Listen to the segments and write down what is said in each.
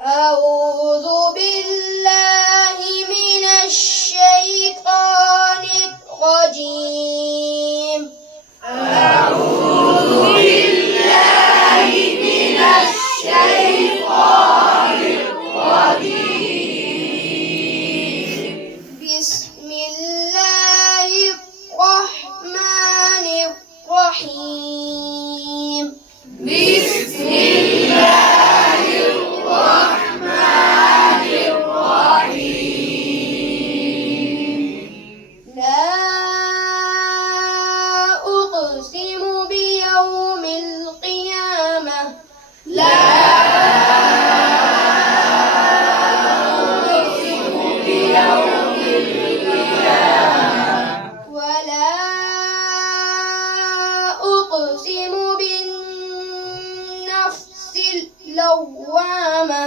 أعوذ بالله من الشيطان الرجيم. أعوذ بالله من الشيطان الرجيم. بسم الله الرحمن الرحيم. بسم الله الرحمن الرحيم. لا أقسم بيوم القيامة. لا أقسم بيوم القيامة. ولا أقسم بالنفس اللوامة.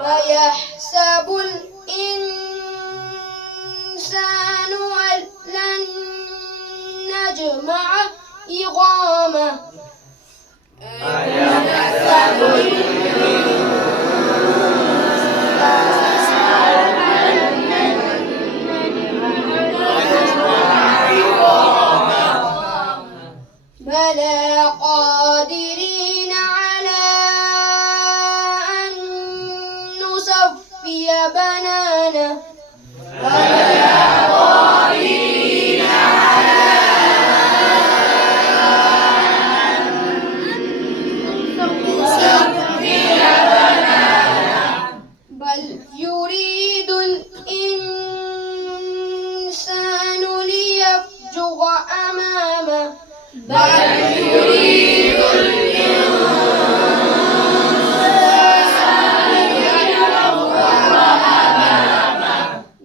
أيحسب الإنسان أن لن نجمع عظامه. بلى قادرين على أن نسوي بنانه. بل يريد الإنسان ليفجر أمامه.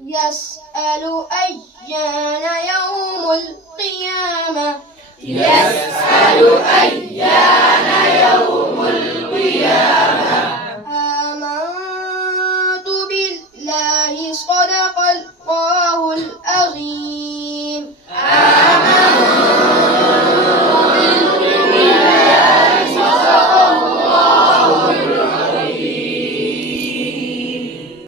يسأل أيان يوم القيامة. آمنت بالله صدق الله العظيم.